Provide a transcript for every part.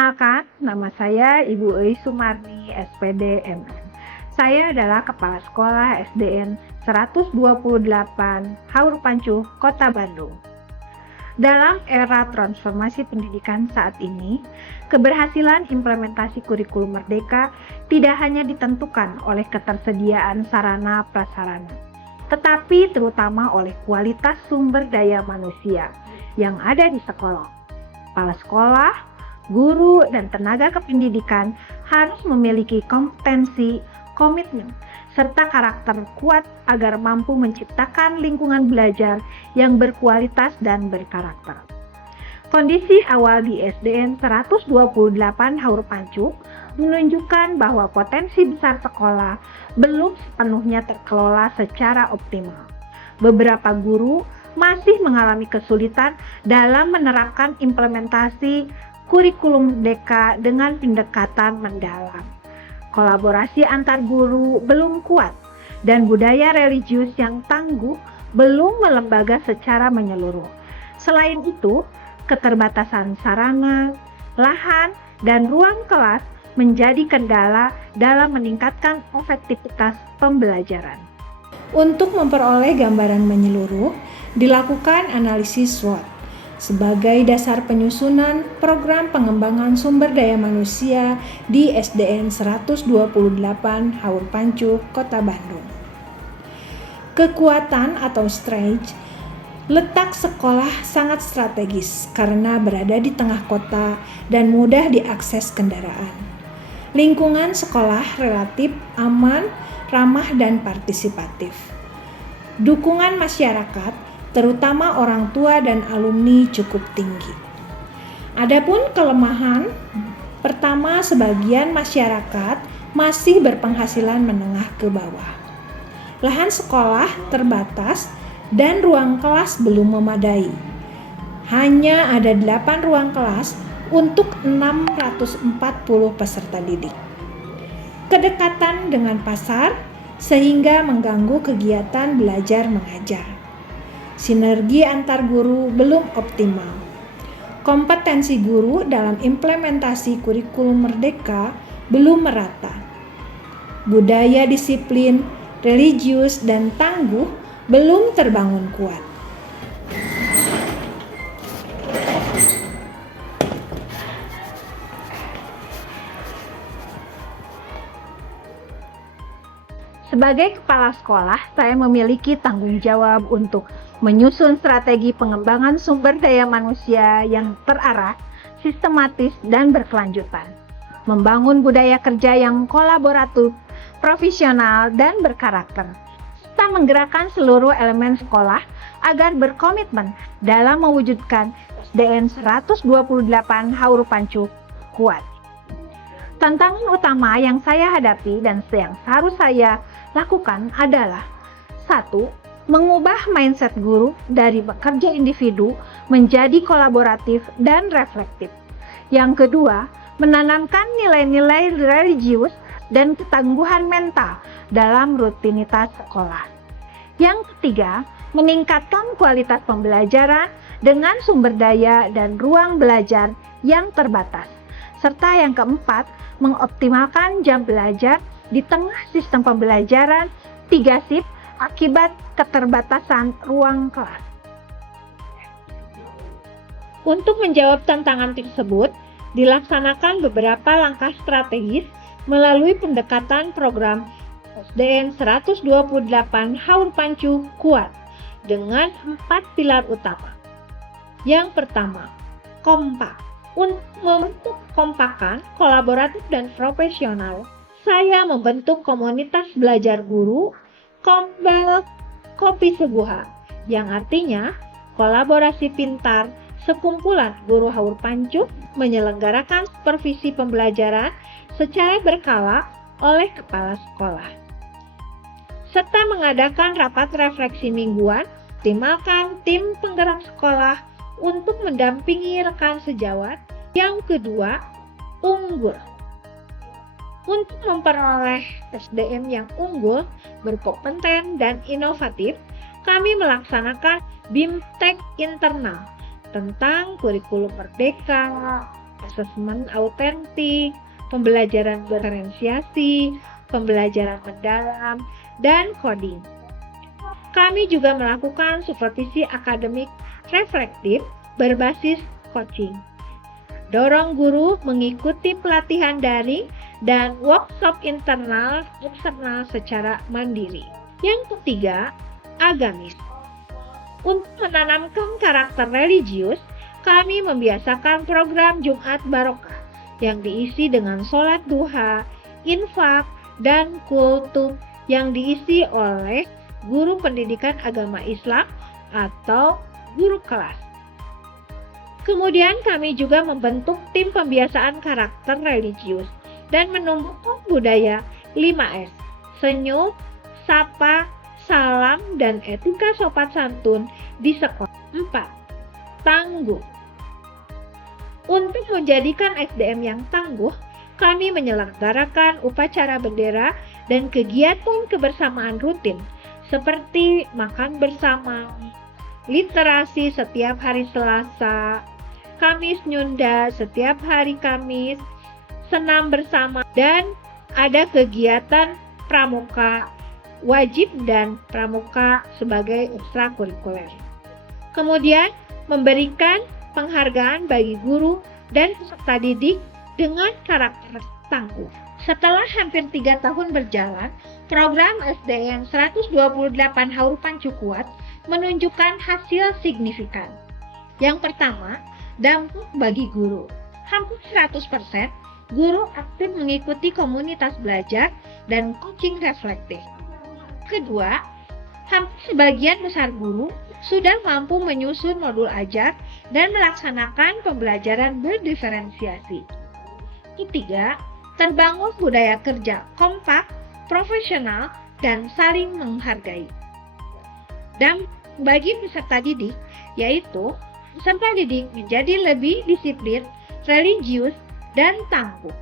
Perkenalkan, nama saya Ibu Eui Sumarni, SPD MM. Saya adalah Kepala Sekolah SDN 128 Haur Pancuh, Kota Bandung. Dalam era transformasi pendidikan saat ini, keberhasilan implementasi kurikulum Merdeka tidak hanya ditentukan oleh ketersediaan sarana prasarana, tetapi terutama oleh kualitas sumber daya manusia yang ada di sekolah. Kepala sekolah, guru, dan tenaga kependidikan harus memiliki kompetensi, komitmen, serta karakter kuat agar mampu menciptakan lingkungan belajar yang berkualitas dan berkarakter. Kondisi awal di SDN 128 Haur Pancuh menunjukkan bahwa potensi besar sekolah belum sepenuhnya terkelola secara optimal. Beberapa guru masih mengalami kesulitan dalam menerapkan implementasi kurikulum Merdeka dengan pendekatan mendalam. Kolaborasi antar guru belum kuat dan budaya religius yang tangguh belum melembaga secara menyeluruh. Selain itu, keterbatasan sarana, lahan, dan ruang kelas menjadi kendala dalam meningkatkan efektivitas pembelajaran. Untuk memperoleh gambaran menyeluruh, dilakukan analisis SWOT sebagai dasar penyusunan program pengembangan sumber daya manusia di SDN 128 Haur Pancuh, Kota Bandung. Kekuatan atau strength, letak sekolah sangat strategis karena berada di tengah kota dan mudah diakses kendaraan. Lingkungan sekolah relatif aman, ramah, dan partisipatif. Dukungan masyarakat, terutama orang tua dan alumni, cukup tinggi. Adapun kelemahan, pertama, sebagian masyarakat masih berpenghasilan menengah ke bawah. Lahan sekolah terbatas dan ruang kelas belum memadai. Hanya ada 8 ruang kelas untuk 640 peserta didik. Kedekatan dengan pasar sehingga mengganggu kegiatan belajar mengajar. Sinergi antar guru belum optimal. Kompetensi guru dalam implementasi kurikulum Merdeka belum merata. Budaya disiplin, religius, dan tangguh belum terbangun kuat. Sebagai kepala sekolah, saya memiliki tanggung jawab untuk menyusun strategi pengembangan sumber daya manusia yang terarah, sistematis, dan berkelanjutan. Membangun budaya kerja yang kolaboratif, profesional, dan berkarakter. Serta menggerakkan seluruh elemen sekolah agar berkomitmen dalam mewujudkan SDN 128 Haur Pancuh kuat. Tantangan utama yang saya hadapi dan yang harus saya lakukan adalah 1. Mengubah mindset guru dari bekerja individu menjadi kolaboratif dan reflektif. Yang kedua, menanamkan nilai-nilai religius dan ketangguhan mental dalam rutinitas sekolah. Yang ketiga, meningkatkan kualitas pembelajaran dengan sumber daya dan ruang belajar yang terbatas. Serta yang keempat, mengoptimalkan jam belajar di tengah sistem pembelajaran 3 shift akibat keterbatasan ruang kelas. Untuk menjawab tantangan tersebut, dilaksanakan beberapa langkah strategis melalui pendekatan program SDN 128 Haur Pancuh kuat dengan 4 pilar utama. Yang pertama, kompak. Untuk membentuk kompakan, kolaboratif, dan profesional, saya membentuk komunitas belajar guru Kombel Kopi Seguha, yang artinya kolaborasi pintar sekumpulan guru Haur Pancuh menyelenggarakan supervisi pembelajaran secara berkala oleh kepala sekolah, serta mengadakan rapat refleksi mingguan, optimalkan tim penggerak sekolah untuk mendampingi rekan sejawat. Yang kedua, unggul. Untuk memperoleh SDM yang unggul, berkompeten, dan inovatif, kami melaksanakan BIMTEK internal tentang kurikulum Merdeka, asesmen autentik, pembelajaran diferensiasi, pembelajaran mendalam, dan coding. Kami juga melakukan supervisi akademik reflektif berbasis coaching. Dorong guru mengikuti pelatihan daring dan workshop internal eksternal secara mandiri. Yang ketiga, agamis. Untuk menanamkan karakter religius, kami membiasakan program Jumat Barokah yang diisi dengan sholat duha, infak, dan kultum yang diisi oleh guru pendidikan agama Islam atau guru kelas. Kemudian kami juga membentuk tim pembiasaan karakter religius dan menumbuhkan budaya 5S, senyum, sapa, salam, dan etika sopan santun di sekolah. 4. Tangguh. Untuk menjadikan SDM yang tangguh, kami menyelenggarakan upacara bendera dan kegiatan kebersamaan rutin seperti makan bersama, literasi setiap hari Selasa, Kamis Nyunda setiap hari Kamis, senam bersama, dan ada kegiatan pramuka wajib dan pramuka sebagai ekstrakurikuler. Kemudian memberikan penghargaan bagi guru dan peserta didik dengan karakter tangguh. Setelah hampir 3 tahun berjalan, program SDN 128 Haur Pancu Kuat menunjukkan hasil signifikan. Yang pertama, dampak bagi guru. Hampir 100% guru aktif mengikuti komunitas belajar dan coaching reflektif. Kedua, hampir sebagian besar guru sudah mampu menyusun modul ajar dan melaksanakan pembelajaran berdiferensiasi. Ketiga, terbangun budaya kerja kompak, profesional, dan saling menghargai. Dan bagi peserta didik, yaitu peserta didik menjadi lebih disiplin, religius, dan tangguh.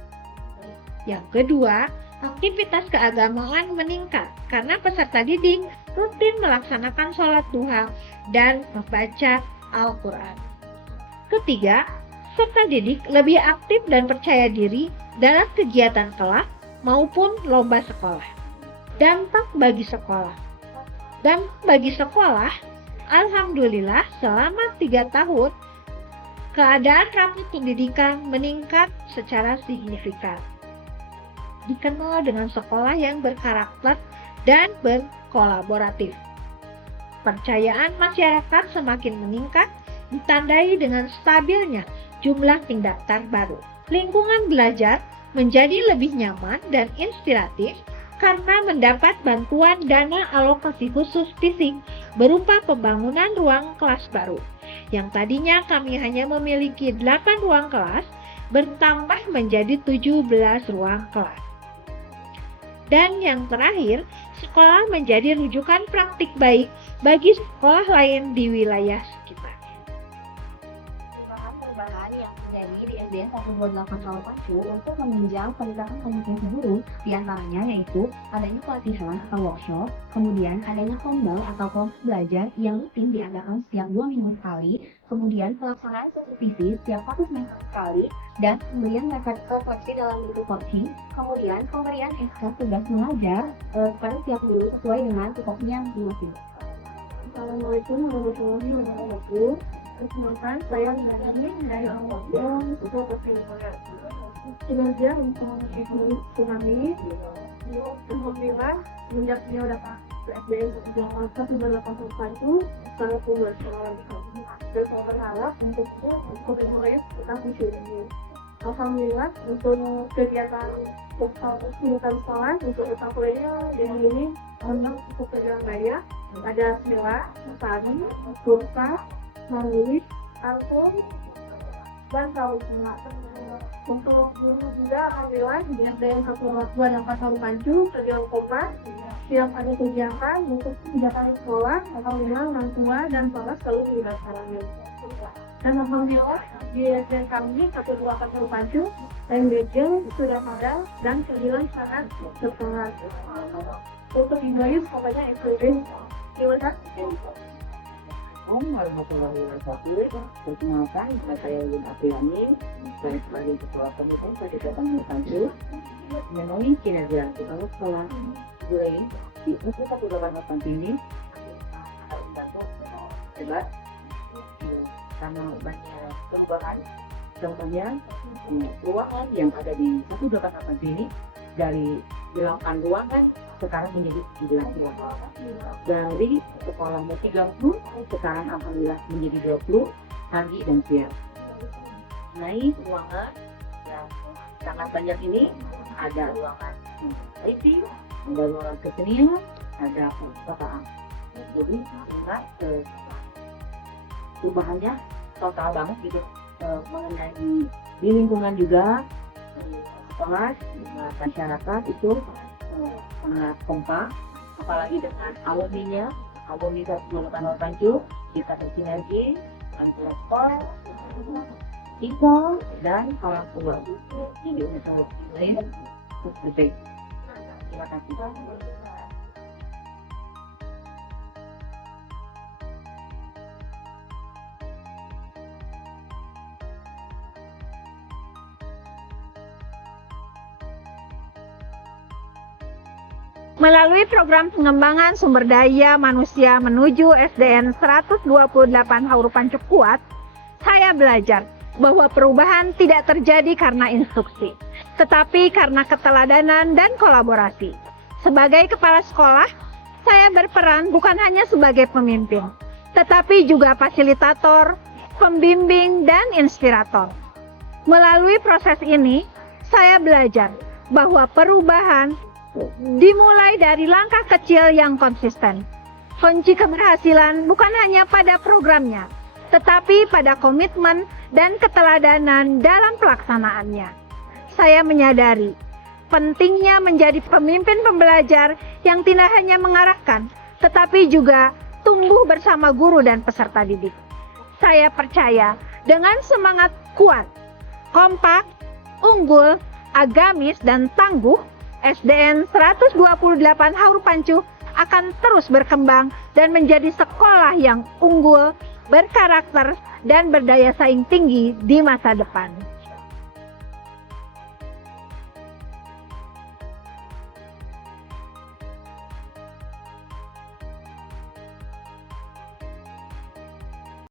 Yang kedua, aktivitas keagamaan meningkat karena peserta didik rutin melaksanakan sholat duha dan membaca Al-Quran. Ketiga, peserta didik lebih aktif dan percaya diri dalam kegiatan kelas maupun lomba sekolah. Dampak bagi sekolah. Dampak bagi sekolah, alhamdulillah selama 3 tahun, keadaan rapot pendidikan meningkat secara signifikan. Dikenal dengan sekolah yang berkarakter dan berkolaboratif. Percayaan masyarakat semakin meningkat, ditandai dengan stabilnya jumlah tim daftar baru. Lingkungan belajar menjadi lebih nyaman dan inspiratif karena mendapat bantuan dana alokasi khusus fisik berupa pembangunan ruang kelas baru. Yang tadinya kami hanya memiliki 8 ruang kelas, bertambah menjadi 17 ruang kelas. Dan yang terakhir, sekolah menjadi rujukan praktik baik bagi sekolah lain di wilayah sekitar. Perubahan yang terjadi di SDN 128 Haur Pancu untuk menunjang peningkatan kompetensi guru, diantaranya yaitu adanya pelatihan atau workshop, kemudian adanya kombal atau kelompok belajar yang rutin diadakan setiap 2 minggu sekali, kemudian pelaksanaan supervisi setiap 1 semester sekali, dan pemberian refleksi dalam bentuk coaching, kemudian pemberian SK tugas mengajar kepada setiap guru sesuai dengan tupoksinya masing-masing. Assalamualaikum warahmatullahi wabarakatuh. Perkenalkan, saya Nani dari Al-Wahdan untuk Pertanian. Kinerja Informasi Ekonomi Tsunami. Alhamdulillah, semenjak dia dapat SDN 128 Pancu, sangat bersemangat dan saya berharap untuk komunitas tetap di sini. Alhamdulillah, untuk kegiatan sekolah untuk kuliah ini memang cukup berjalan baik. Ada sila, tari, kursa, menulis, angklung, dan tahu semua. Untuk guru juga alhamdulillah di SDN 128 Haur Pancu terjauh kompak. Setiap ada kegiatan untuk kegiatan sekolah, alhamdulillah orang tua dan sekolah selalu dilibatkan. Dan alhamdulillah di SDN kami 128 Haur Pancu MBJ sudah ada dan kegiatan sangat bersemangat. Untuk Ibu pokoknya eksklusif. Terima kasih. Assalamualaikum warahmatullahi wabarakatuh. Perkenalkan, nama saya Yun Apriani. Saya sebagai Ketua Komite Pendidikan Pancu memenuhi kinerja kepala sekolah Gulai di Universitas 188 ini membantu hebat karena banyak perubahan. Contohnya ruangan yang ada di 188 ini dari 8 ruangan sekarang menjadi 17 ruangan. Dari sekolahnya 30 sekarang alhamdulillah menjadi 20 pagi dan siang. Naik ruangan yang sangat banyak ini, ada ruangan IT, ada ruangan kesenian, ada perpustakaan. Jadi ingat perubahannya total banget gitu, mengenai di lingkungan juga sekolah masyarakat itu sangat kompak, apalagi dengan alumni 188 Pancu. Kita bersinergi antara sekolah, siswa dan orang tua. Jadi untuk lain penting. Terima kasih. Melalui program pengembangan sumber daya manusia menuju SDN 128 Haur Pancu Kuat, saya belajar bahwa perubahan tidak terjadi karena instruksi, tetapi karena keteladanan dan kolaborasi. Sebagai kepala sekolah, saya berperan bukan hanya sebagai pemimpin, tetapi juga fasilitator, pembimbing, dan inspirator. Melalui proses ini, saya belajar bahwa perubahan dimulai dari langkah kecil yang konsisten. Kunci keberhasilan bukan hanya pada programnya, tetapi pada komitmen dan keteladanan dalam pelaksanaannya. Saya menyadari pentingnya menjadi pemimpin pembelajar yang tidak hanya mengarahkan, tetapi juga tumbuh bersama guru dan peserta didik. Saya percaya dengan semangat kuat, kompak, unggul, agamis, dan tangguh, SDN 128 Haur Pancu akan terus berkembang dan menjadi sekolah yang unggul, berkarakter, dan berdaya saing tinggi di masa depan.